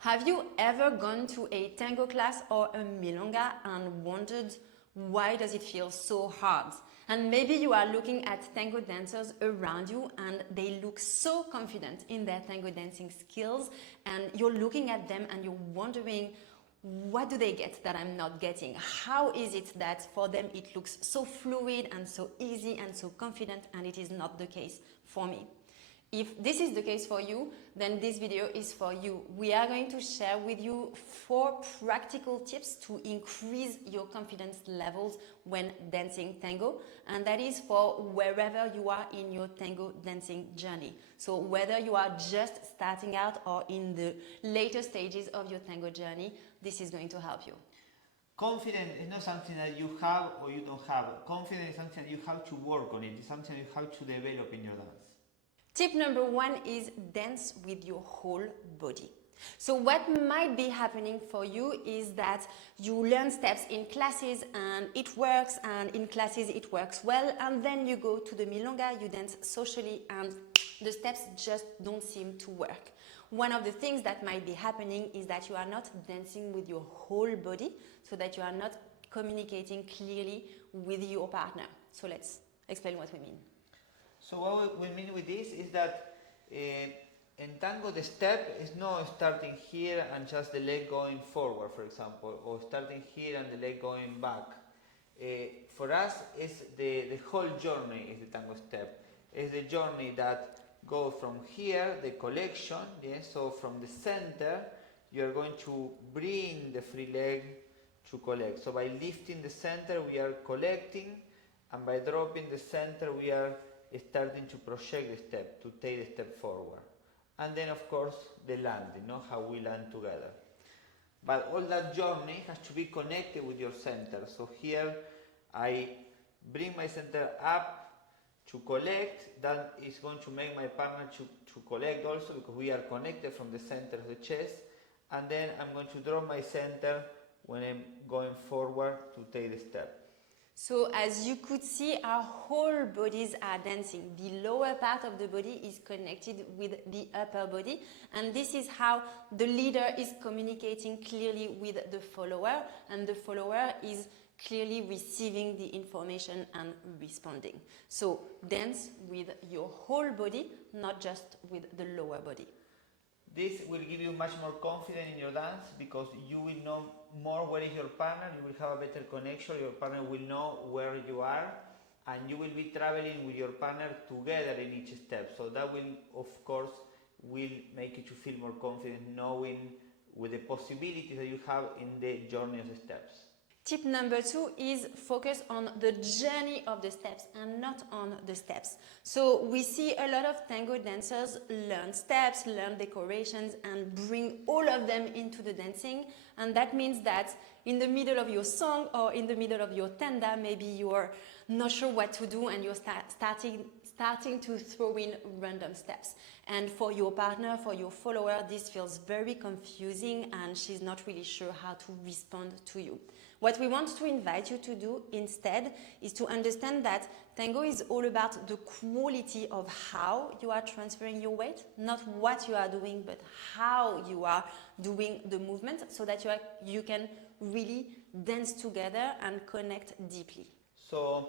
Have you ever gone to a tango class or a milonga and wondered why does it feel so hard? And maybe you are looking at tango dancers around you and they look so confident in their tango dancing skills, and you're looking at them and you're wondering, what do they get that I'm not getting? How is it that for them it looks so fluid and so easy and so confident, and it is not the case for me? If this is the case for you, then this video is for you. We are going to share with you 4 practical tips to increase your confidence levels when dancing tango, and that is for wherever you are in your tango dancing journey. So whether you are just starting out or in the later stages of your tango journey, this is going to help you. Confidence is not something that you have or you don't have. Confidence is something that you have to work on it. It's something you have to develop in your dance. Tip number 1 is dance with your whole body. So what might be happening for you is that you learn steps in classes and it works, and in classes it works well, and then you go to the milonga, you dance socially, and the steps just don't seem to work. One of the things that might be happening is that you are not dancing with your whole body, so that you are not communicating clearly with your partner. So let's explain what we mean. So what we mean with this is that in tango the step is not starting here and just the leg going forward, for example, or starting here and the leg going back. For us, it's the whole journey is the tango step. It's the journey that goes from here, the collection, yes? So from the center, you are going to bring the free leg to collect. So by lifting the center, we are collecting, and by dropping the center, we are starting to project the step, to take the step forward. And then of course the landing, how we land together. But all that journey has to be connected with your center. So here I bring my center up to collect. That is going to make my partner to collect also, because we are connected from the center of the chest. And then I'm going to drop my center when I'm going forward to take the step. So as you could see, our whole bodies are dancing. The lower part of the body is connected with the upper body, and this is how the leader is communicating clearly with the follower, and the follower is clearly receiving the information and responding. So dance with your whole body, not just with the lower body. This will give you much more confidence in your dance, because you will know more where is your partner, you will have a better connection, your partner will know where you are, and you will be traveling with your partner together in each step. So that will, of course, will make you to feel more confident, knowing with the possibilities that you have in the journey of the steps. Tip number 2 is focus on the journey of the steps and not on the steps. So we see a lot of tango dancers learn steps, learn decorations, and bring all of them into the dancing. And that means that in the middle of your song or in the middle of your tanda, maybe you're not sure what to do and you're starting to throw in random steps. And for your partner, for your follower, this feels very confusing and she's not really sure how to respond to you. What we want to invite you to do instead is to understand that tango is all about the quality of how you are transferring your weight, not what you are doing, but how you are doing the movement, so that you can really dance together and connect deeply. So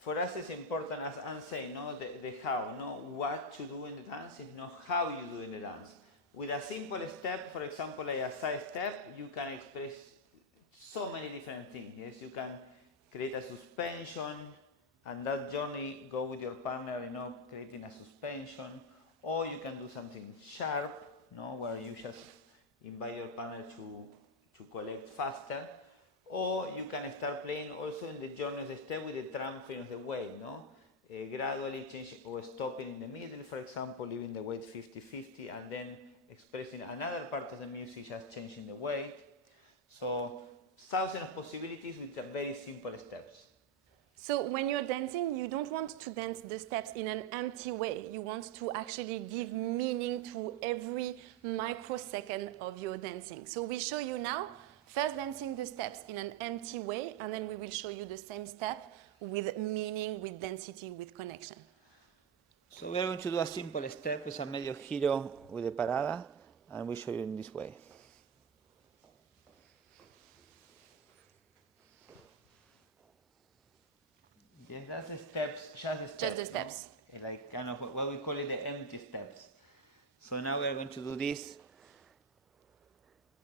for us it's important, as Anne said, the how, what to do in the dance, is not how you do in the dance. With a simple step, for example, like a side step, you can express so many different things. Yes, you can create a suspension, and that journey go with your partner, creating a suspension, or you can do something sharp, where you just invite your partner to collect faster, or you can start playing also in the journey of the step with the transfer of the weight, gradually changing or stopping in the middle, for example, leaving the weight 50-50, and then expressing another part of the music, just changing the weight. So thousands of possibilities with very simple steps. So when you're dancing, you don't want to dance the steps in an empty way. You want to actually give meaning to every microsecond of your dancing. So we show you now, first dancing the steps in an empty way, and then we will show you the same step with meaning, with density, with connection. So we are going to do a simple step with a medio giro with the parada, and we show you in this way. Yes, that's the steps, Just the steps. No? Like kind of what we call it the empty steps. So now we are going to do this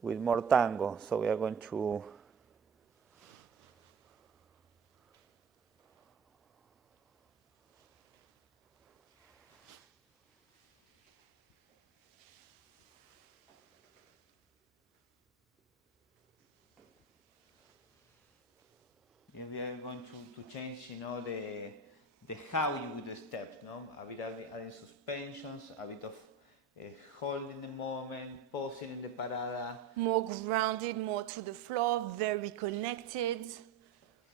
with more tango. So we are going to we are going to change, the how you do the steps, no? A bit adding suspensions, a bit of holding the moment, pausing in the parada. More grounded, more to the floor, very connected.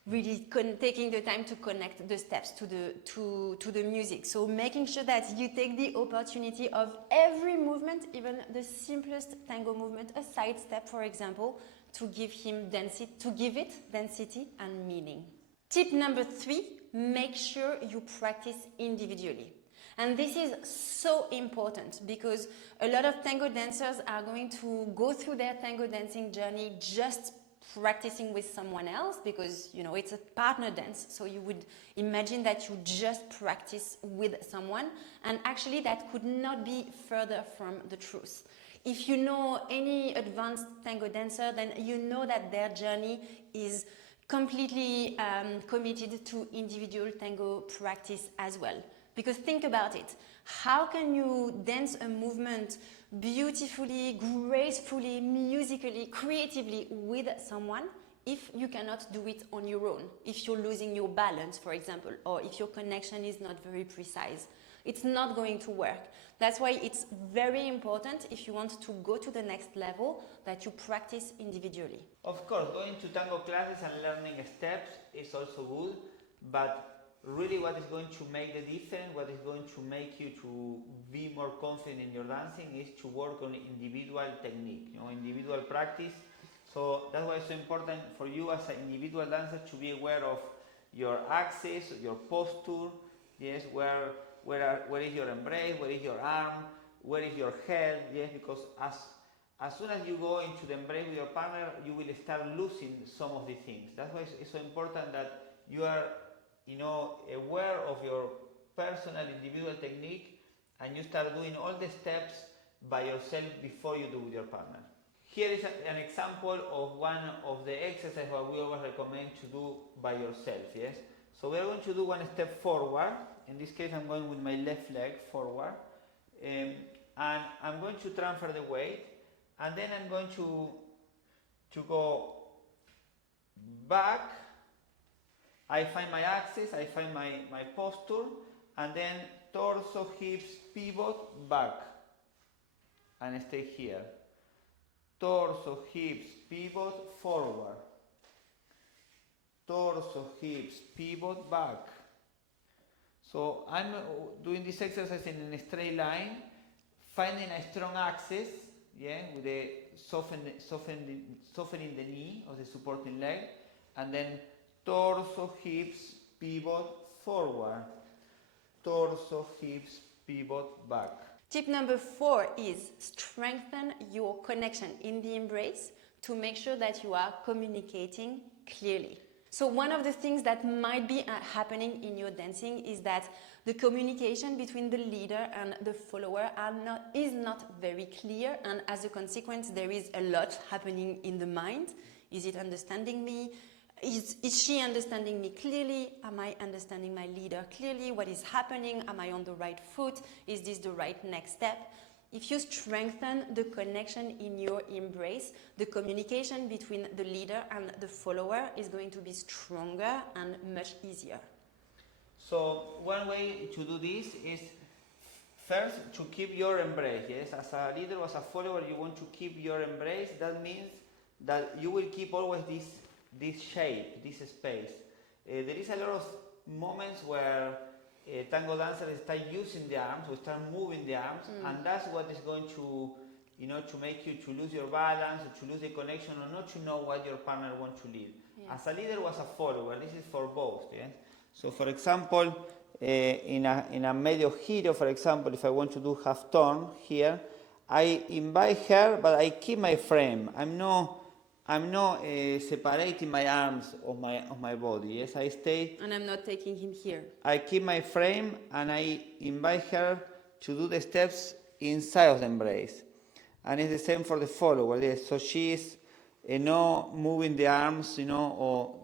Really taking the time to connect the steps to the music. So making sure that you take the opportunity of every movement, even the simplest tango movement, a side step, for example, to give it density and meaning. Tip number 3, make sure you practice individually. And this is so important because a lot of tango dancers are going to go through their tango dancing journey just practicing with someone else because, it's a partner dance. So you would imagine that you just practice with someone, and actually that could not be further from the truth. If you know any advanced tango dancer, then you know that their journey is completely committed to individual tango practice as well. Because think about it, how can you dance a movement beautifully, gracefully, musically, creatively with someone if you cannot do it on your own? If you're losing your balance, for example, or if your connection is not very precise, it's not going to work. That's why it's very important, if you want to go to the next level, that you practice individually. Of course, going to tango classes and learning steps is also good, but really what is going to make the difference, what is going to make you to be more confident in your dancing is to work on individual technique, individual practice. So that's why it's so important for you as an individual dancer to be aware of your axis, your posture, yes, where is your embrace, where is your arm, where is your head, yes, because as soon as you go into the embrace with your partner, you will start losing some of the things. That's why it's so important that you are aware of your personal individual technique and you start doing all the steps by yourself before you do with your partner. Here is an example of one of the exercises that we always recommend to do by yourself, yes? So we are going to do one step forward. In this case I'm going with my left leg forward, and I'm going to transfer the weight, and then I'm going to go back. I find my axis, I find my posture, and then torso, hips, pivot, back, and stay here. Torso, hips, pivot, forward. Torso, hips, pivot, back. So I'm doing this exercise in a straight line, finding a strong axis, with the softening the knee of the supporting leg, and then torso, hips, pivot, forward. Torso, hips, pivot, back. Tip number 4 is strengthen your connection in the embrace to make sure that you are communicating clearly. So one of the things that might be happening in your dancing is that the communication between the leader and the follower is not very clear, and as a consequence there is a lot happening in the mind. Is it understanding me? Is she understanding me clearly? Am I understanding my leader clearly? What is happening? Am I on the right foot? Is this the right next step? If you strengthen the connection in your embrace, the communication between the leader and the follower is going to be stronger and much easier. So one way to do this is first to keep your embrace. Yes, as a leader or as a follower, you want to keep your embrace. That means that you will keep always this shape, this space. There is a lot of moments where tango dancers start using the arms, we start moving the arms, and that's what is going to, to make you to lose your balance, or to lose the connection, or not to know what your partner wants to lead. Yeah. As a leader or as a follower, this is for both. Yeah? So, for example, in a medio giro, for example, if I want to do half turn here, I invite her, but I keep my frame. I'm not separating my arms of my body. Yes, I stay. And I'm not taking him here. I keep my frame and I invite her to do the steps inside of the embrace. And it's the same for the follower. Yes. So she is not moving the arms, or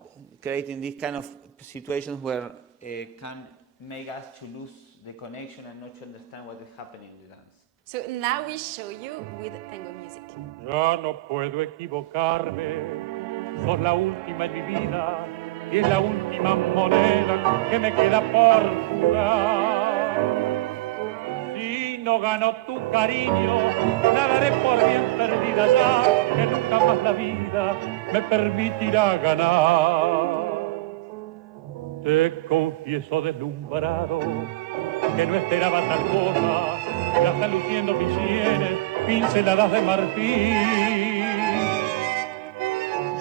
creating this kind of situations where can make us to lose the connection and not to understand what is happening in the dance. So now we show you with tango music. Ya no puedo equivocarme, sos la última en mi vida y es la última moneda que me queda por jugar. Si no gano tu cariño, la daré por bien perdida ya, que nunca más la vida me permitirá ganar. Te confieso deslumbrado que no esperaba tal cosa, ya están luciendo mis sienes, pinceladas de marfil.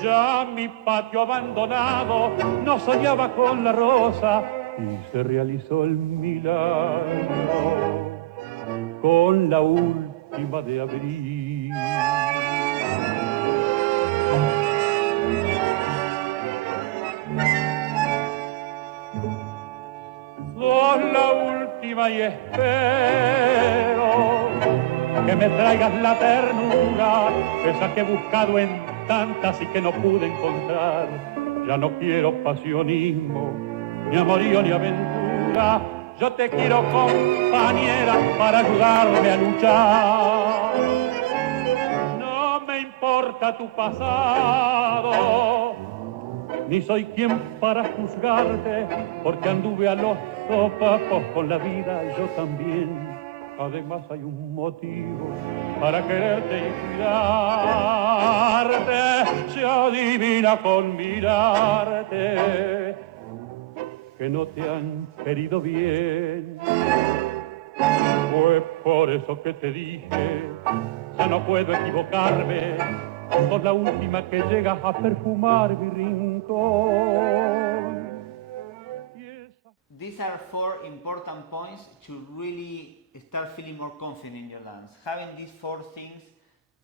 Ya mi patio abandonado no soñaba con la rosa y se realizó el milagro con la última de abril. Sos la última y espero que me traigas la ternura, esa que he buscado en tantas y que no pude encontrar. Ya no quiero pasionismo, ni amorío ni aventura. Yo te quiero compañera para ayudarme a luchar. No me importa tu pasado, ni soy quien para juzgarte, porque anduve a los sopapos con la vida y yo también. Además hay un motivo para quererte y cuidarte, se adivina con mirarte que no te han querido bien. Fue por eso que te dije, ya no puedo equivocarme, sos la última que llega a perfumar mi rincón. These are 4 important points to really start feeling more confident in your dance. Having these 4 things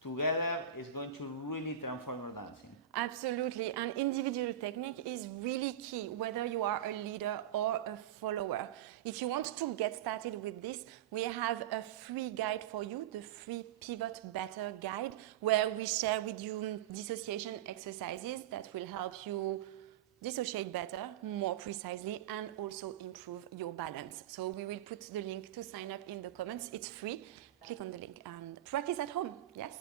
together is going to really transform your dancing. Absolutely, and individual technique is really key, whether you are a leader or a follower. If you want to get started with this, we have a free guide for you, the free Pivot Better guide, where we share with you dissociation exercises that will help you dissociate better, more precisely, and also improve your balance. So we will put the link to sign up in the comments. It's free. Click on the link and practice at home. Yes.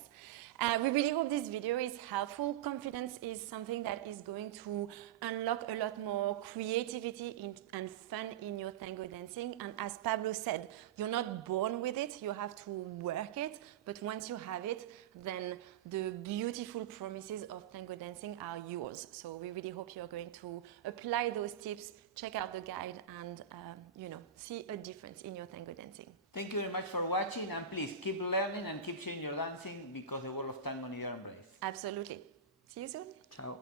We really hope this video is helpful. Confidence is something that is going to unlock a lot more creativity and fun in your tango dancing. And as Pablo said, you're not born with it, you have to work it. But once you have it, then the beautiful promises of tango dancing are yours. So we really hope you're going to apply those tips, check out the guide, and see a difference in your tango dancing. Thank you very much for watching, and please keep learning and keep sharing your dancing, because the world of tango needs your embrace. Absolutely. See you soon. Ciao.